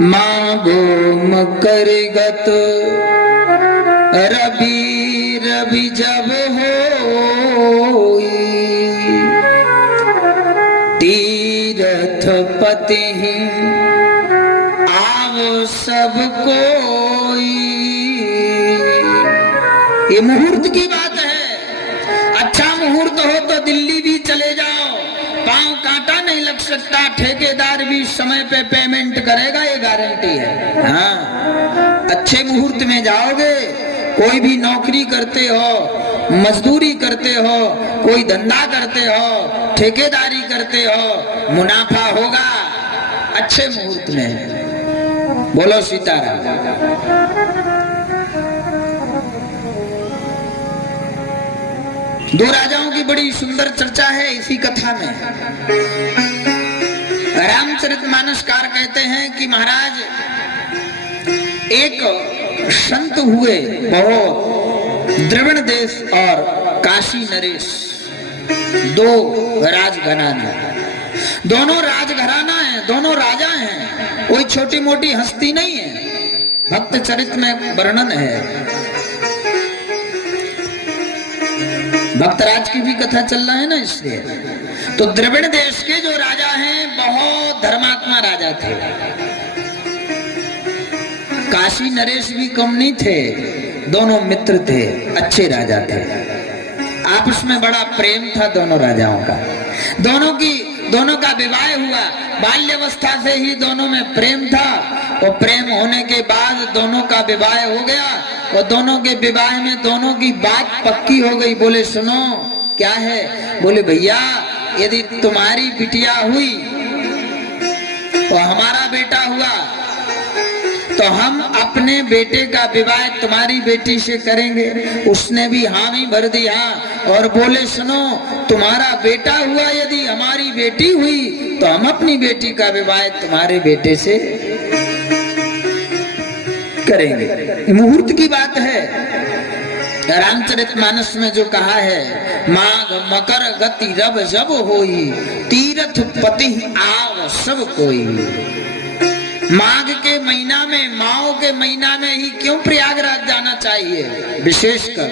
मागो मकर गत रवि रवि जब होई, तीरथ पति आवो सब कोई। ये मुहूर्त की बात है। अच्छा मुहूर्त हो तो दिल्ली भी चले जाओ, पांव कांटा नहीं लग सकता, ठेकेदार भी समय पे पेमेंट करेगा, ये गारंटी है। हाँ, अच्छे मुहूर्त में जाओगे, कोई भी नौकरी करते हो, मजदूरी करते हो, कोई धंधा करते हो, ठेकेदारी करते हो, मुनाफा होगा अच्छे मुहूर्त में। बोलो सीताराम। दो राजाओं की बड़ी सुंदर चर्चा है इसी कथा में। रामचरितमानसकार कहते हैं कि महाराज एक संत हुए बहुत, द्रविड़ देश और काशी नरेश, दो राजघराना, दोनों राजघराना है, दोनों राजा हैं, कोई छोटी मोटी हस्ती नहीं है। भक्त चरित में वर्णन है। भक्तराज की भी कथा चल रहा है ना, इसलिए। तो द्रविड़ देश के जो राजा हैं बहुत धर्मात्मा राजा थे। काशी नरेश भी कम नहीं थे, दोनों मित्र थे, अच्छे राजा थे। आपस में बड़ा प्रेम था दोनों राजाओं का। दोनों का विवाह हुआ, बाल्यावस्था से ही दोनों में प्रेम था, और प्रेम होने के बाद दोनों का विवाह हो गया, और दोनों के विवाह में दोनों की बात पक्की हो गई। बोले सुनो क्या है? बोले भैया यदि तुम्हारी बिटिया हुई और हमारा बेटा हुआ तो हम अपने बेटे का विवाह तुम्हारी बेटी से करेंगे। उसने भी हामी भर दिया और बोले सुनो तुम्हारा बेटा हुआ, यदि हमारी बेटी हुई तो हम अपनी बेटी का विवाह तुम्हारे बेटे से करेंगे। मुहूर्त की बात है। रामचरितमानस में जो कहा है, माघ मकर गति रव जब होई, तीरथ पति आव सब कोई। माघ के महीना में, माओ के महीना में ही क्यों प्रयागराज जाना चाहिए? विशेषकर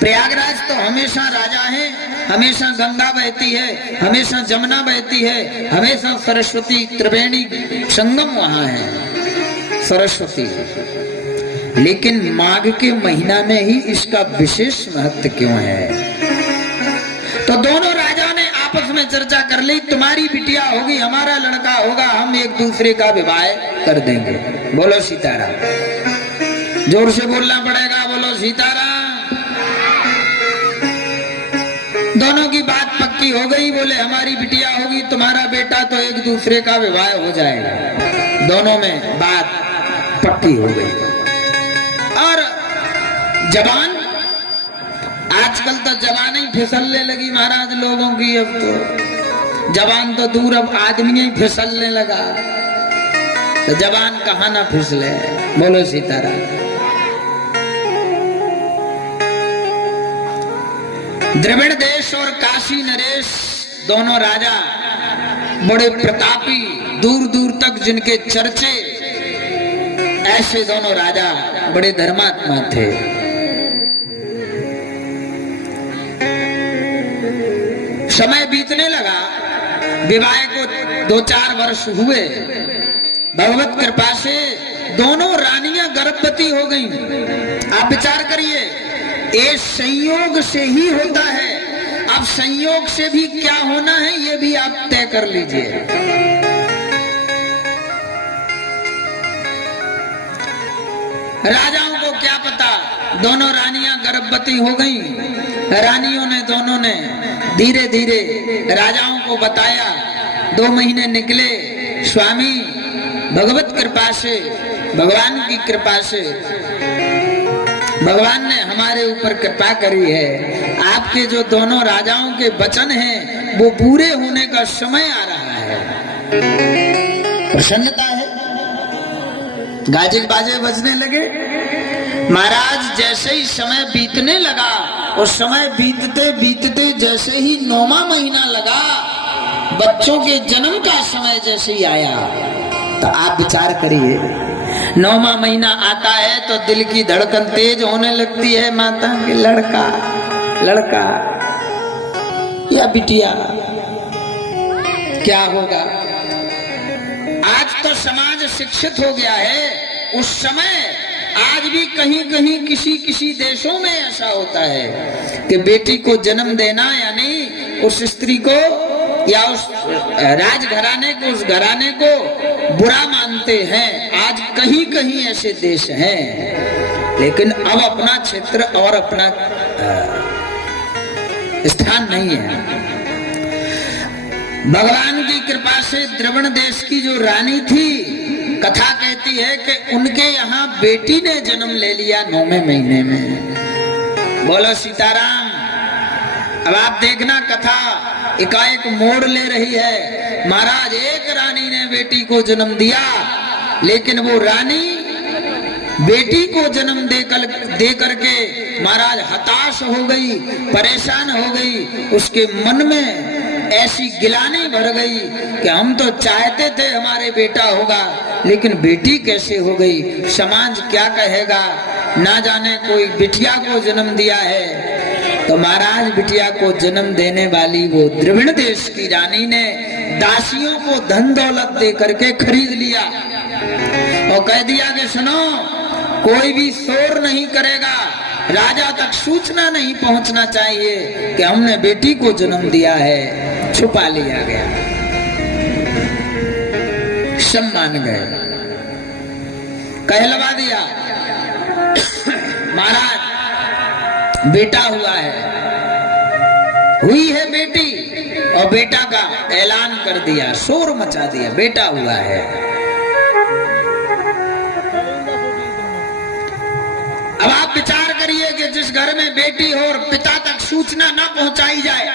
प्रयागराज तो हमेशा राजा है, हमेशा गंगा बहती है, हमेशा जमुना बहती है, हमेशा सरस्वती त्रिवेणी संगम वहां है, सरस्वती। लेकिन माघ के महीना में ही इसका विशेष महत्व क्यों है? तो दोनों राजाओं ने आपस में चर्चा कर ली, तुम्हारी बिटिया होगी, हमारा लड़का होगा, हम एक दूसरे का विवाह कर देंगे। बोलो सीताराम। जोर से बोलना पड़ेगा, बोलो सीताराम। दोनों की बात पक्की हो गई। बोले हमारी बिटिया होगी, तुम्हारा बेटा, तो एक दूसरे का विवाह हो जाएगा। दोनों में बात पक्की हो गई। और जवान, आजकल तो जवान ही फिसलने लगी महाराज लोगों की। अब तो जवान तो दूर, अब आदमी ही फिसलने लगा। तो जवान कहाँ ना फिसले। बोलो सीताराम। द्रविड़ देश और काशी नरेश दोनों राजा बड़े प्रतापी, दूर दूर तक जिनके चर्चे, ऐसे दोनों राजा बड़े धर्मात्मा थे। समय बीतने लगा, विवाह को 2-4 वर्ष हुए। भगवत कृपा से दोनों रानियां गर्भवती हो गईं। आप विचार करिए, ये संयोग से ही होता है। अब संयोग से भी क्या होना है ये भी आप तय कर लीजिए। राजाओं को क्या पता, दोनों रानियां गर्भवती हो गईं। रानियों ने, दोनों ने धीरे धीरे राजाओं को बताया। 2 महीने निकले। स्वामी भगवत कृपा से, भगवान की कृपा से, भगवान ने हमारे ऊपर कृपा करी है। आपके जो दोनों राजाओं के वचन हैं वो पूरे होने का समय आ रहा है। प्रसन्नता है। गाजे बाजे बजने लगे। महाराज जैसे ही समय बीतने लगा, और समय बीतते बीतते जैसे ही 9वां महीना लगा, बच्चों के जन्म का समय जैसे ही आया, तो आप विचार करिए, 9वां महीना आता है तो दिल की धड़कन तेज होने लगती है माता के, लड़का लड़का या बिटिया क्या होगा। आज तो समाज शिक्षित हो गया है, उस समय आज भी कहीं कहीं किसी किसी देशों में ऐसा होता है कि बेटी को जन्म देना यानी उस स्त्री को या उस राजघराने को, उस घराने को बुरा मानते हैं। आज कहीं कहीं ऐसे देश हैं, लेकिन अब अपना क्षेत्र और अपना स्थान नहीं है। भगवान की कृपा से द्रविड़ देश की जो रानी थी, कथा कहती है कि उनके यहाँ बेटी ने जन्म ले लिया 9वें महीने में। बोलो सीताराम। अब आप देखना कथा एकाएक मोड़ ले रही है। महाराज एक रानी ने बेटी को जन्म दिया, लेकिन वो रानी बेटी को जन्म दे करके महाराज हताश हो गई, परेशान हो गई। उसके मन में ऐसी गिलानी भर गई कि हम तो चाहते थे हमारे बेटा होगा, लेकिन बेटी कैसे हो गई, समाज क्या कहेगा, ना जाने कोई बिटिया को जन्म दिया है। तो महाराज बिटिया को जन्म देने वाली वो द्रविड़ देश की रानी ने दासियों को धन दौलत दे करके खरीद लिया और कह दिया कि सुनो, कोई भी शोर नहीं करेगा, राजा तक सूचना नहीं पहुंचना चाहिए कि हमने बेटी को जन्म दिया है। छुपा लिया गया, सब मान गए, कहलवा दिया महाराज बेटा हुआ है, हुई है बेटी, और बेटा का ऐलान कर दिया, शोर मचा दिया, बेटा हुआ है। अब आप विचार करिए कि जिस घर में बेटी हो और पिता तक सूचना ना पहुंचाई जाए,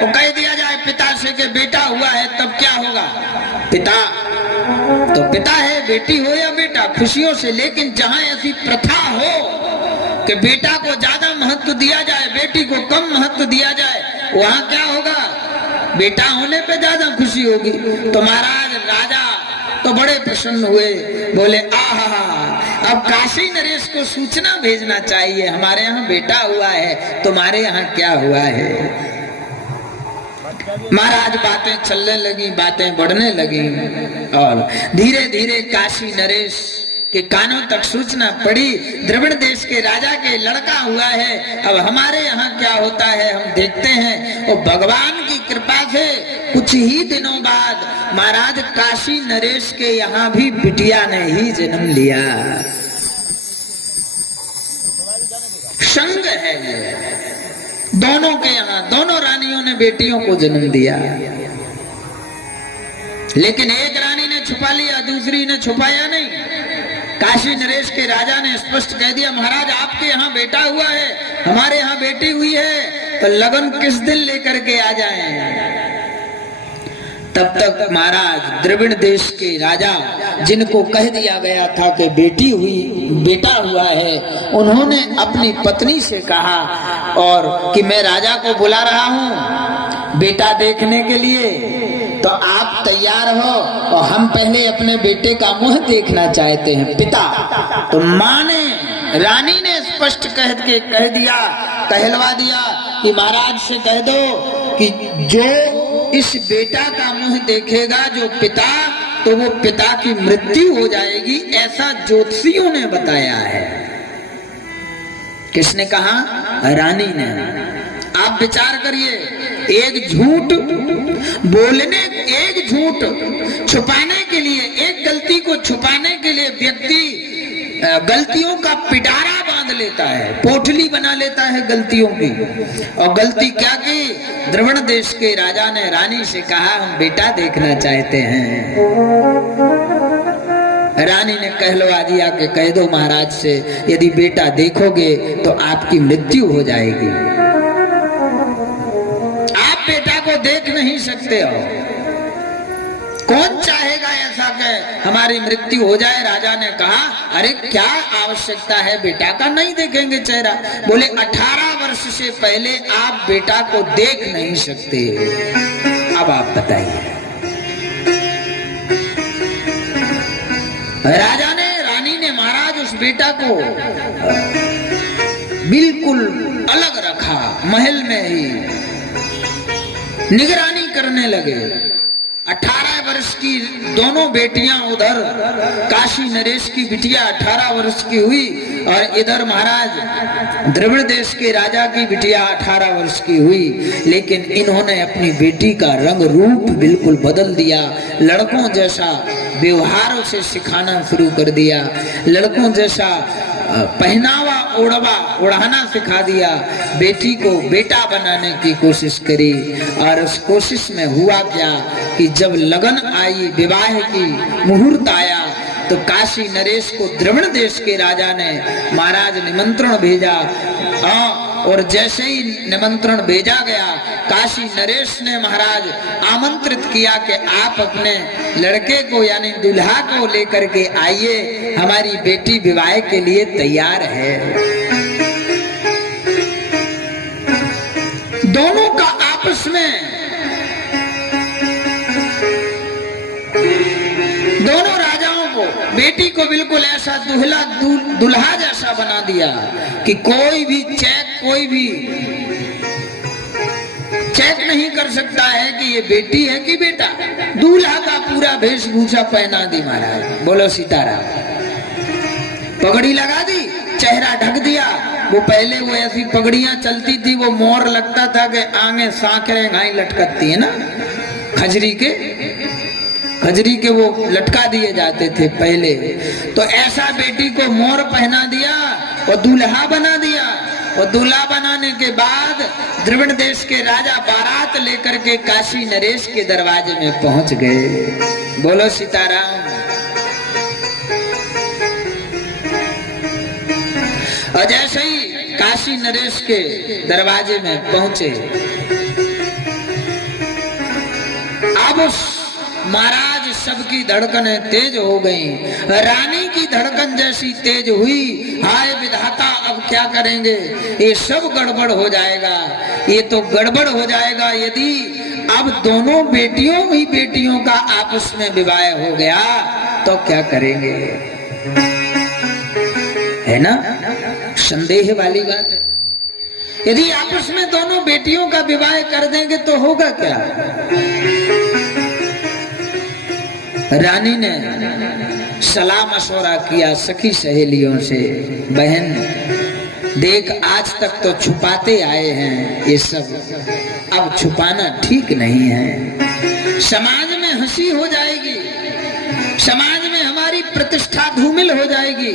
वो कह दिया जाए पिता से कि बेटा हुआ है, तब क्या होगा। पिता तो पिता है, बेटी हो या बेटा, खुशियों से। लेकिन जहां ऐसी प्रथा हो कि बेटा को ज्यादा महत्व दिया जाए, बेटी को कम महत्व दिया जाए, वहां क्या होगा, बेटा होने पे ज्यादा खुशी होगी। तो महाराज राजा तो बड़े प्रसन्न हुए, बोले आहा, अब काशी नरेश को सूचना भेजना चाहिए, हमारे यहाँ बेटा हुआ है, तुम्हारे यहाँ क्या हुआ है। महाराज बातें चलने लगी, बातें बढ़ने लगी, और धीरे धीरे काशी नरेश के कानों तक सूचना पड़ी, द्रविड़ देश के राजा के लड़का हुआ है। अब हमारे यहाँ क्या होता है हम देखते हैं। और भगवान की कृपा से कुछ ही दिनों बाद महाराज काशी नरेश के यहाँ भी बिटिया ने ही जन्म लिया। संग है ये, दोनों के यहाँ दोनों रानियों ने बेटियों को जन्म दिया, लेकिन एक रानी ने छुपा लिया, दूसरी ने छुपाया नहीं। काशी नरेश के राजा ने स्पष्ट कह दिया, महाराज आपके यहाँ बेटा हुआ है, हमारे यहाँ बेटी हुई है, तो लगन किस दिन लेकर के आ जाएं। तब तक महाराज द्रविड़ देश के राजा, जिनको कह दिया गया था कि बेटा हुआ है, उन्होंने अपनी पत्नी से कहा और कि मैं राजा को बुला रहा हूँ बेटा देखने के लिए, तो आप तैयार हो और हम पहले अपने बेटे का मुंह देखना चाहते हैं। पिता तो माँ ने, रानी ने स्पष्ट कह दिया, कहलवा दिया कि महाराज से कह दो कि जो इस बेटा का मुंह देखेगा जो पिता, तो वो पिता की मृत्यु हो जाएगी, ऐसा ज्योतिषियों ने बताया है। किसने कहा? रानी ने। आप विचार करिए, एक झूठ बोलने, एक झूठ छुपाने के लिए, एक गलती को छुपाने के लिए व्यक्ति गलतियों का पिटारा बांध लेता है, पोटली बना लेता है गलतियों की। और गलती क्या की? द्रविड़ देश के राजा ने रानी से कहा हम बेटा देखना चाहते हैं। रानी ने कहलवा दिया कि कह दो महाराज से, यदि बेटा देखोगे तो आपकी मृत्यु हो जाएगी, आप बेटा को देख नहीं सकते हो। कौन चाहेगा ऐसा कि हमारी मृत्यु हो जाए? राजा ने कहा अरे क्या आवश्यकता है, बेटा का नहीं देखेंगे चेहरा। बोले 18 वर्ष से पहले आप बेटा को देख नहीं सकते। अब आप बताइए, राजा ने, रानी ने महाराज उस बेटा को बिल्कुल अलग रखा, महल में ही निगरानी करने लगे। 18 वर्ष की दोनों बेटियां, उधर काशी नरेश की बिटिया 18 वर्ष की हुई और इधर महाराज द्रविड़ देश के राजा की बिटिया 18 वर्ष की हुई। लेकिन इन्होंने अपनी बेटी का रंग रूप बिल्कुल बदल दिया, लड़कों जैसा व्यवहार उसे सिखाना शुरू कर दिया, लड़कों जैसा पहनावा ओढ़ाना सिखा दिया। बेटी को बेटा बनाने की कोशिश करी और उस कोशिश में हुआ क्या कि जब लगन आई, विवाह की मुहूर्त आया, तो काशी नरेश को द्रविड़ देश के राजा ने महाराज निमंत्रण भेजा। और जैसे ही निमंत्रण भेजा गया, काशी नरेश ने महाराज आमंत्रित किया कि आप अपने लड़के को यानी दूल्हा को लेकर के आइए, हमारी बेटी विवाह के लिए तैयार है। दोनों का आपस में, दोनों राजाओं को बेटी को बिल्कुल ऐसा दुल्हा जैसा बना दिया कि कोई भी चेक नहीं कर सकता है कि ये बेटी है कि बेटा। दूल्हा का पूरा वेशभूषा पहना दी महाराज, बोलो सीताराम। पगड़ी लगा दी, चेहरा ढक दिया। वो पहले वो ऐसी पगड़ियां चलती थी, वो मोर लगता था कि आगे सांकरें घाई लटकती है ना, खजरी के वो लटका दिए जाते थे पहले। तो ऐसा बेटी को मोर पहना दिया और दूल्हा बना दिया। और दूल्हा बनाने के बाद द्रविड़ देश के राजा बारात लेकर के काशी नरेश के दरवाजे में पहुंच गए। बोलो सीताराम। और जैसे ही काशी नरेश के दरवाजे में पहुंचे, अब उस महाराज सबकी धड़कनें तेज हो गई। रानी की धड़कन जैसी तेज हुई, हाय विधाता अब क्या करेंगे, ये सब गड़बड़ हो जाएगा, ये तो गड़बड़ हो जाएगा यदि अब दोनों बेटियों का आपस में विवाह हो गया तो क्या करेंगे, है ना, संदेह वाली बात है। यदि आपस में दोनों बेटियों का विवाह कर देंगे तो होगा क्या। रानी ने सलाह मशवरा किया सखी सहेलियों से, बहन देख आज तक तो छुपाते आए हैं ये सब, अब छुपाना ठीक नहीं है। समाज में हंसी हो जाएगी, समाज में हमारी प्रतिष्ठा धूमिल हो जाएगी।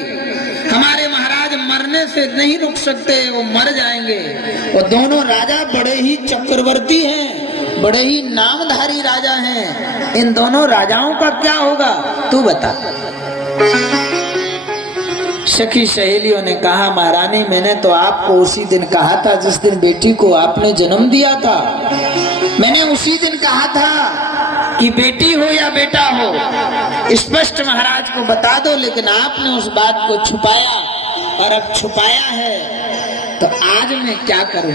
हमारे महाराज मरने से नहीं रुक सकते, वो मर जाएंगे। और दोनों राजा बड़े ही चक्रवर्ती हैं, बड़े ही नामधारी राजा हैं, इन दोनों राजाओं का क्या होगा तू बता। सखी सहेलियों ने कहा, महारानी मैंने तो आपको उसी दिन कहा था जिस दिन बेटी को आपने जन्म दिया था, मैंने उसी दिन कहा था कि बेटी हो या बेटा हो स्पष्ट महाराज को बता दो, लेकिन आपने उस बात को छुपाया और अब छुपाया है तो आज मैं क्या करूं।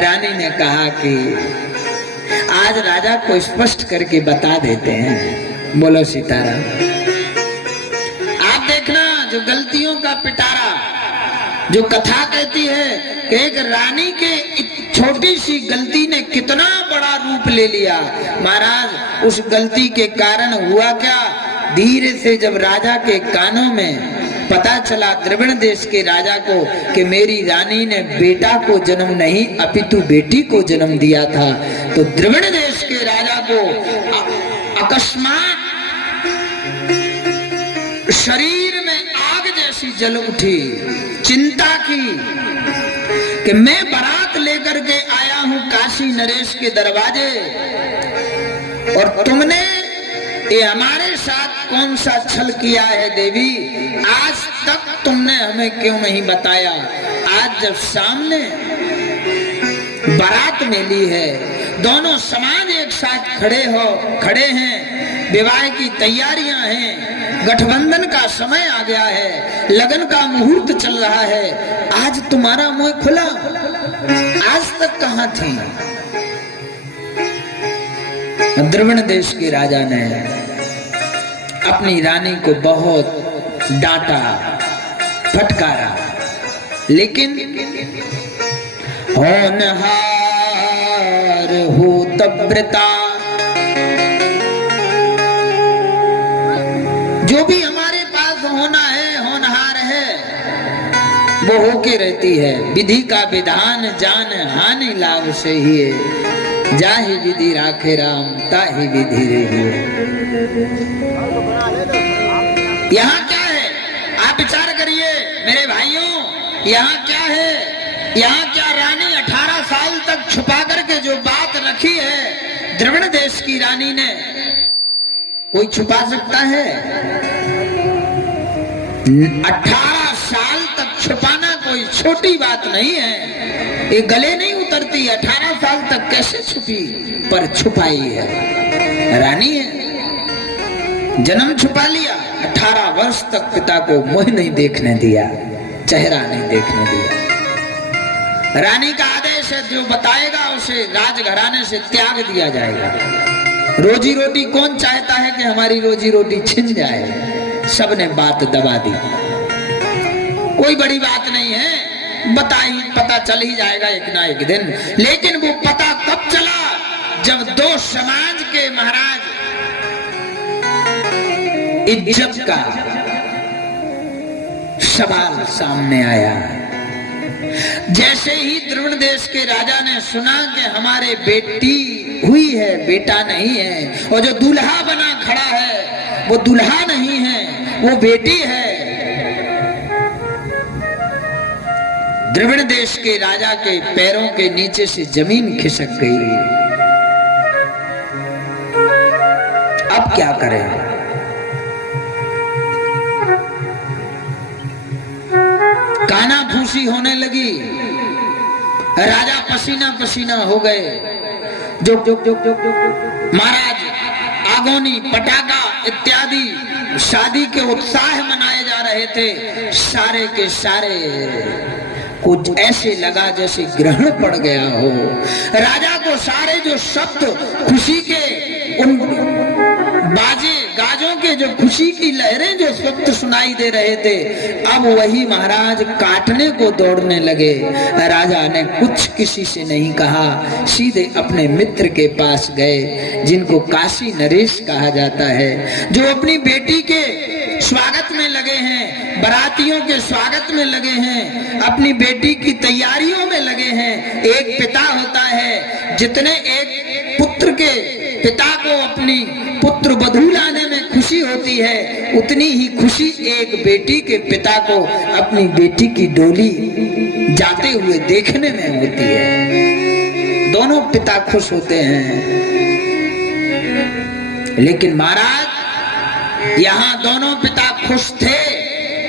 रानी ने कहा कि आज राजा को स्पष्ट करके बता देते हैं। बोलो सीताराम। आप देखना जो गलतियों का पिटारा, जो कथा कहती है कि एक रानी के छोटी सी गलती ने कितना बड़ा रूप ले लिया। महाराज उस गलती के कारण हुआ क्या, धीरे से जब राजा के कानों में पता चला द्रविड़ देश के राजा को कि मेरी रानी ने बेटा को जन्म नहीं अपितु बेटी को जन्म दिया था, तो द्रविड़ देश के राजा को अकस्मात शरीर में आग जैसी जल उठी। चिंता की कि मैं बारात लेकर के आया हूं काशी नरेश के दरवाजे और तुमने ये हमारे साथ कौन सा छल किया है देवी, आज तक तुमने हमें क्यों नहीं बताया। आज जब सामने बारात मिली है, दोनों समाज एक साथ खड़े हैं, विवाह की तैयारियां हैं, गठबंधन का समय आ गया है, लगन का मुहूर्त चल रहा है, आज तुम्हारा मुंह खुला, आज तक कहां थी। द्रविड़ देश के राजा ने अपनी रानी को बहुत डांटा फटकारा, लेकिन होनहार हो तब्रता, जो भी हमारे पास होना है, होनहार है, वो होके रहती है। विधि का विधान जान हानि लाभ से ही है, जाहि विधि राखे राम ताहि विधि रही। यहाँ क्या है, आप विचार करिए मेरे भाइयों, यहाँ क्या है? यहाँ क्या रानी 18 साल तक छुपा करके जो बात रखी है द्रविड़ देश की रानी ने, कोई छुपा सकता है? 18 साल तक छुपाना कोई छोटी बात नहीं है, ये गले नहीं उतरती। 18 साल तक कैसे छुपी? पर छुपाई है, रानी है, जन्म छुपा लिया। 18 वर्ष तक पिता को मुंह नहीं देखने दिया, चेहरा नहीं देखने दिया। रानी का आदेश है, जो बताएगा उसे राजघराने से त्याग दिया जाएगा। रोजी रोटी कौन चाहता है कि हमारी रोजी रोटी छिन जाए? सबने बात दबा दी, कोई बड़ी बात नहीं है, पता चल ही जाएगा एक ना एक दिन। लेकिन वो पता कब चला? जब दो समाज के महाराज इज्जत का सवाल सामने आया। जैसे ही द्रविड़ देश के राजा ने सुना कि हमारे बेटी हुई है, बेटा नहीं है, और जो दूल्हा बना खड़ा है वो दूल्हा नहीं है, वो बेटी है। द्रविड़ देश के राजा के पैरों के नीचे से जमीन खिसक गई। अब क्या करें? काना फूसी होने लगी, राजा पसीना पसीना हो गए। जो महाराज आगोनी पटाखा इत्यादि शादी के उत्साह मनाए जा रहे थे, सारे के सारे कुछ ऐसे लगा जैसे ग्रहण पड़ गया हो। राजा को सारे जो शब्द खुशी के, उन बाजे गाजों के जो खुशी की लहरें जो शब्द सुनाई दे रहे थे, अब वही महाराज काटने को दौड़ने लगे। राजा ने कुछ किसी से नहीं कहा, सीधे अपने मित्र के पास गए, जिनको काशी नरेश कहा जाता है, जो अपनी बेटी के स्वागत में लगे हैं, बारातियों के स्वागत में लगे हैं, अपनी बेटी की तैयारियों में लगे हैं। एक पिता होता है, जितने एक पुत्र के पिता को अपनी पुत्र वधू लाने में खुशी होती है, उतनी ही खुशी एक बेटी के पिता को अपनी बेटी की डोली जाते हुए देखने में होती है। दोनों पिता खुश होते हैं। लेकिन महाराज, यहाँ दोनों पिता खुश थे,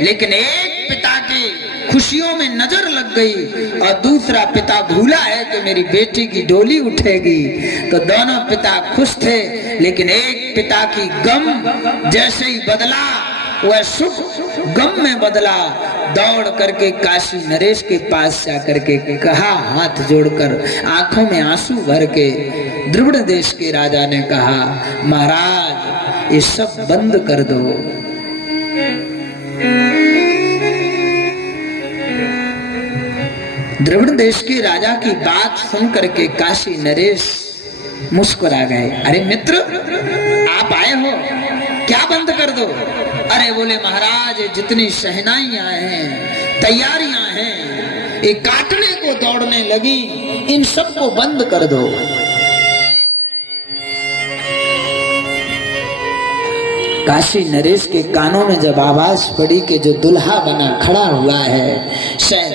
लेकिन एक पिता की खुशियों में नजर लग गई और दूसरा पिता भूला है कि मेरी बेटी की डोली उठेगी। तो दोनों पिता खुश थे, लेकिन एक पिता की गम जैसे ही बदला, वह सुख गम में बदला। दौड़ करके काशी नरेश के पास जाकर के कहा, हाथ जोड़कर आंखों में आंसू भर के द्रविड़ देश के राजा ने कहा, महाराज ये सब बंद कर दो। द्रविड़ देश के राजा की बात सुन करके काशी नरेश मुस्कुरा गए। अरे मित्र, आप आए हो, क्या बंद कर दो? अरे बोले महाराज, जितनी शहनाइयां हैं, तैयारियां हैं, ये काटने को दौड़ने लगी, इन सबको बंद कर दो। काशी नरेश के कानों में जब आवाज पड़ी कि जो दुल्हा बना खड़ा हुआ है,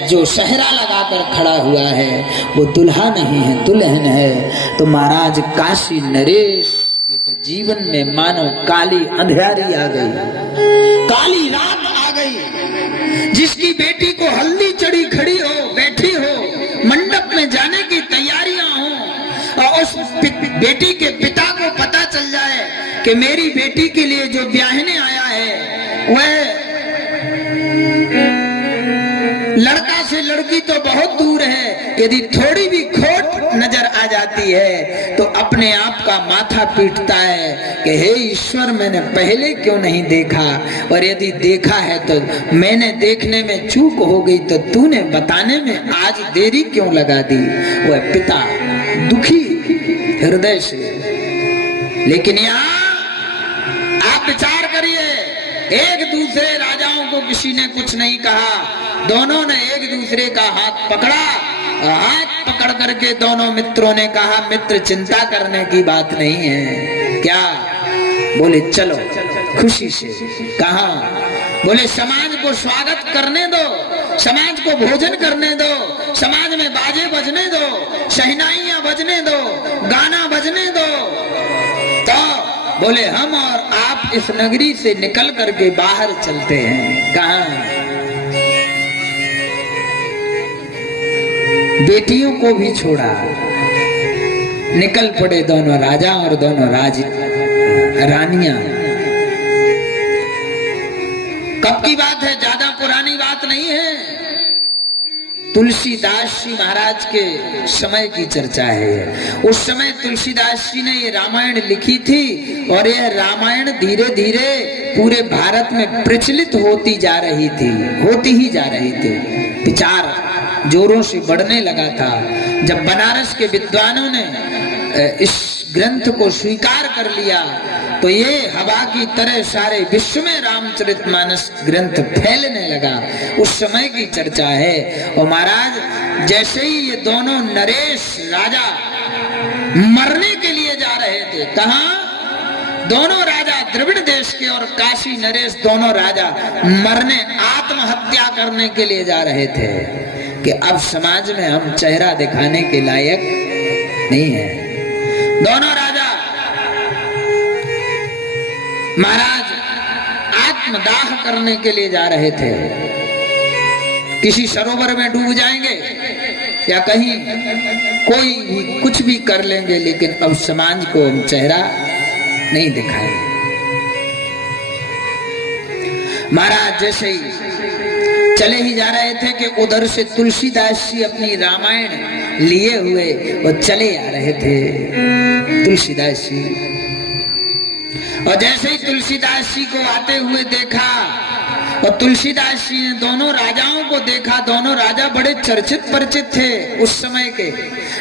जो सहरा लगाकर खड़ा हुआ है, वो दुल्हा नहीं है, दुल्हन है, तो महाराज काशी नरेश के तो जीवन में मानो काली अंधेरी आ गई, काली रात आ गई। जिसकी बेटी को हल्दी चढ़ी खड़ी हो, बैठी हो, मंडप में जाने की तैयारियां हो, और उस बेटी के पिता को पता चल जाए कि मेरी बेटी के लिए जो ब्याहने आया है वह लड़का से लड़की तो बहुत दूर है, यदि थोड़ी भी खोट नजर आ जाए जाती है तो अपने आप का माथा पीटता है कि हे ईश्वर, मैंने पहले क्यों नहीं देखा, और यदि देखा है तो मैंने देखने में चूक हो गई तो तूने बताने में आज देरी क्यों लगा दी। वह पिता दुखी हृदय से। लेकिन यहाँ आप विचार करिए, एक दूसरे राजाओं को किसी ने कुछ नहीं कहा, दोनों ने एक दूसरे का हाथ पकड़ा, हाथ पकड़ करके दोनों मित्रों ने कहा, मित्र चिंता करने की बात नहीं है। क्या? बोले चलो खुशी से। कहा? बोले समाज को स्वागत करने दो, समाज को भोजन करने दो, समाज में बाजे बजने दो, शहनाइयां बजने दो, गाना बजने दो। तो बोले हम और आप इस नगरी से निकल करके बाहर चलते हैं। कहा? बेटियों को भी छोड़ा, निकल पड़े दोनों राजा और दोनों रानियां। कब की बात है? ज्यादा पुरानी बात नहीं है। तुलसीदास जी महाराज के समय की चर्चा है। उस समय तुलसीदास जी ने ये रामायण लिखी थी और यह रामायण धीरे धीरे पूरे भारत में प्रचलित होती जा रही थी, होती ही जा रही थी। विचार जोरों से बढ़ने लगा था। जब बनारस के विद्वानों ने इस ग्रंथ को स्वीकार कर लिया तो ये हवा की तरह सारे विश्व में रामचरितमानस ग्रंथ फैलने लगा। उस समय की चर्चा है। और महाराज जैसे ही ये दोनों नरेश राजा मरने के लिए जा रहे थे, कहाँ? दोनों राजा द्रविड़ देश के और काशी नरेश दोनों राजा मरने, आत्महत्या करने के लिए जा रहे थे कि अब समाज में हम चेहरा दिखाने के लायक नहीं है। दोनों राजा महाराज आत्मदाह करने के लिए जा रहे थे। किसी सरोवर में डूब जाएंगे या कहीं कोई भी कुछ भी कर लेंगे, लेकिन अब समाज को हम चेहरा नहीं दिखाएंगे। महाराज जैसे ही चले ही जा रहे थे कि उधर से तुलसीदास जी अपनी रामायण लिए हुए वो चले आ रहे थे। तुलसीदास जी, और जैसे ही तुलसीदास जी को आते हुए देखा और तुलसीदास जी ने दोनों राजाओं को देखा। दोनों राजा बड़े चर्चित परिचित थे उस समय के।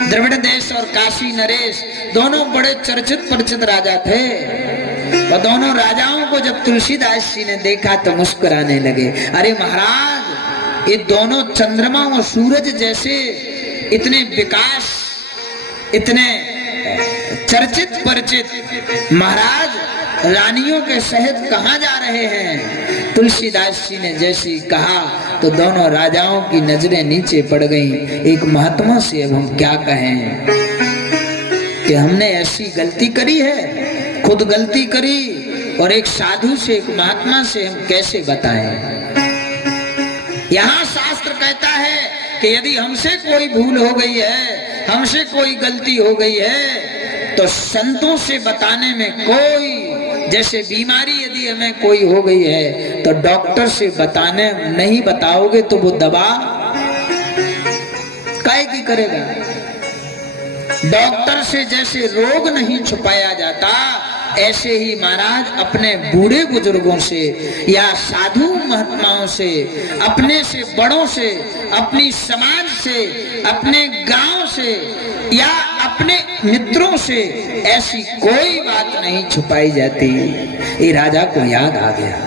द्रविड़ देश और काशी नरेश दोनों बड़े चर्चित परिचित राजा थे। और दोनों राजाओं को जब तुलसीदास जी ने देखा तो मुस्कुराने लगे। अरे महाराज, ये दोनों चंद्रमा और सूरज जैसे इतने विकास, इतने चर्चित परिचित महाराज रानियों के सहित कहाँ जा रहे हैं? तुलसीदास जी ने जैसे कहा तो दोनों राजाओं की नजरें नीचे पड़ गईं। एक महात्मा से अब हम क्या कहें कि हमने ऐसी गलती करी है, खुद गलती करी, और एक साधु से, एक महात्मा से हम कैसे बताएं? यहाँ शास्त्र कहता है कि यदि हमसे कोई भूल हो गई है, हमसे कोई गलती हो गई है, तो संतों से बताने में कोई, जैसे बीमारी यदि हमें कोई हो गई है तो डॉक्टर से बताने नहीं बताओगे तो वो दवा काहे की करेगा? डॉक्टर से जैसे रोग नहीं छुपाया जाता, ऐसे ही महाराज अपने बूढ़े बुजुर्गों से या साधु महात्माओं से, अपने से बड़ों से, अपनी समाज से, अपने गांव से या अपने मित्रों से ऐसी कोई बात नहीं छुपाई जाती। ये राजा को याद आ गया।